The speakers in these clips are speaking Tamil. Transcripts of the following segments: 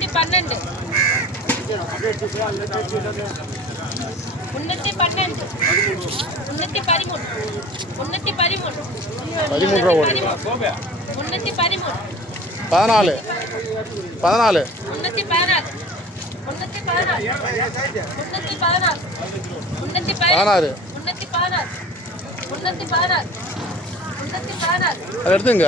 312 எடுத்துங்க.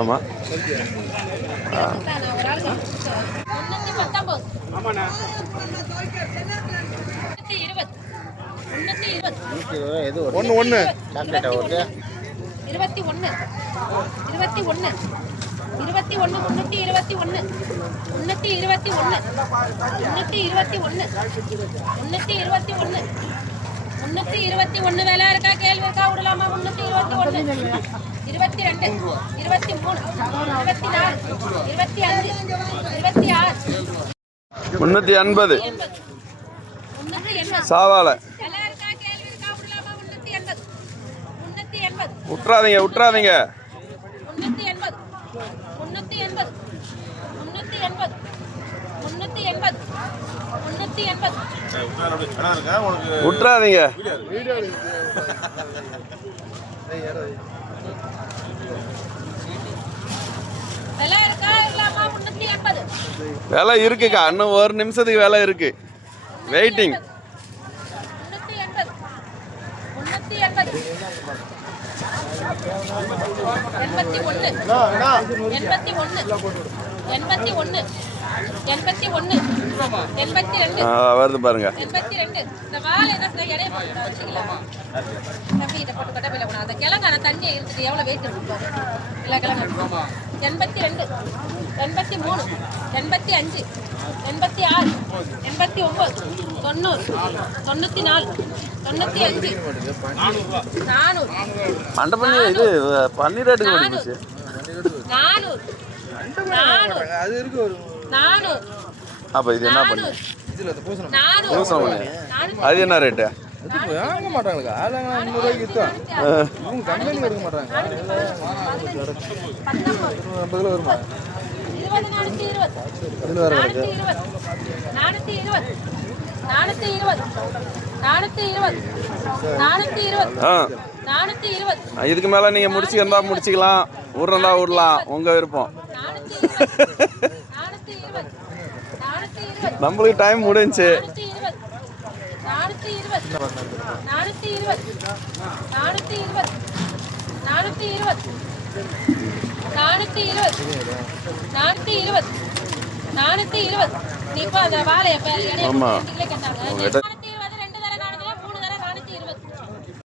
ஆமா ஒன்று 321 வேலை இருக்கா? கேள்வி இருக்கா? விடலாமா? 321 22 23 24 25 26 380 சாவால விட்டுறாதீங்க விட்டுறாதீங்க. 380 விட்டுறாதீங்க. வேலை இருக்குக்கா, இன்னும் ஒரு நிமிஷத்துக்கு வேலை இருக்கு. வெயிட்டிங். 81 வருது பாருங்க. 82 இந்த வாழை என்ன எடைய போட்டு வச்சுக்கலாம். தம்பி இதை போட்டு கட்ட போயில அந்த கிழங்கான தண்ணியை இருக்குது எவ்வளவு வெயிட் இருக்கு எல்லா கிழங்கு. 82 83 85 86 89 90 94 95 400 மண்டபம் இது பன்னீர் ரேட்டுக்கு ஓடி போச்சு. 400 அது இருக்கு ஒரு 400. அப்ப இது என்ன பண்ணு? பூசம் அது என்ன ரேட்டு? வாங்க மாட்டாங்களா? ஆளுங்க 300 ரூபாய்க்கு வித்தா இவங்க கம்பெனி எடுக்க மாட்டாங்க. 50 கிலோ வருமா? 20 420 இதுக்கு மேல நீங்க முடிச்சுக்கிறதா முடிச்சுக்கலாம், விடுறதா விடலாம், உங்க விருப்பம். நம்மளுக்கு டைம் முடிஞ்சு. 420 நீ இப்போ அந்த வாழையை ஆமா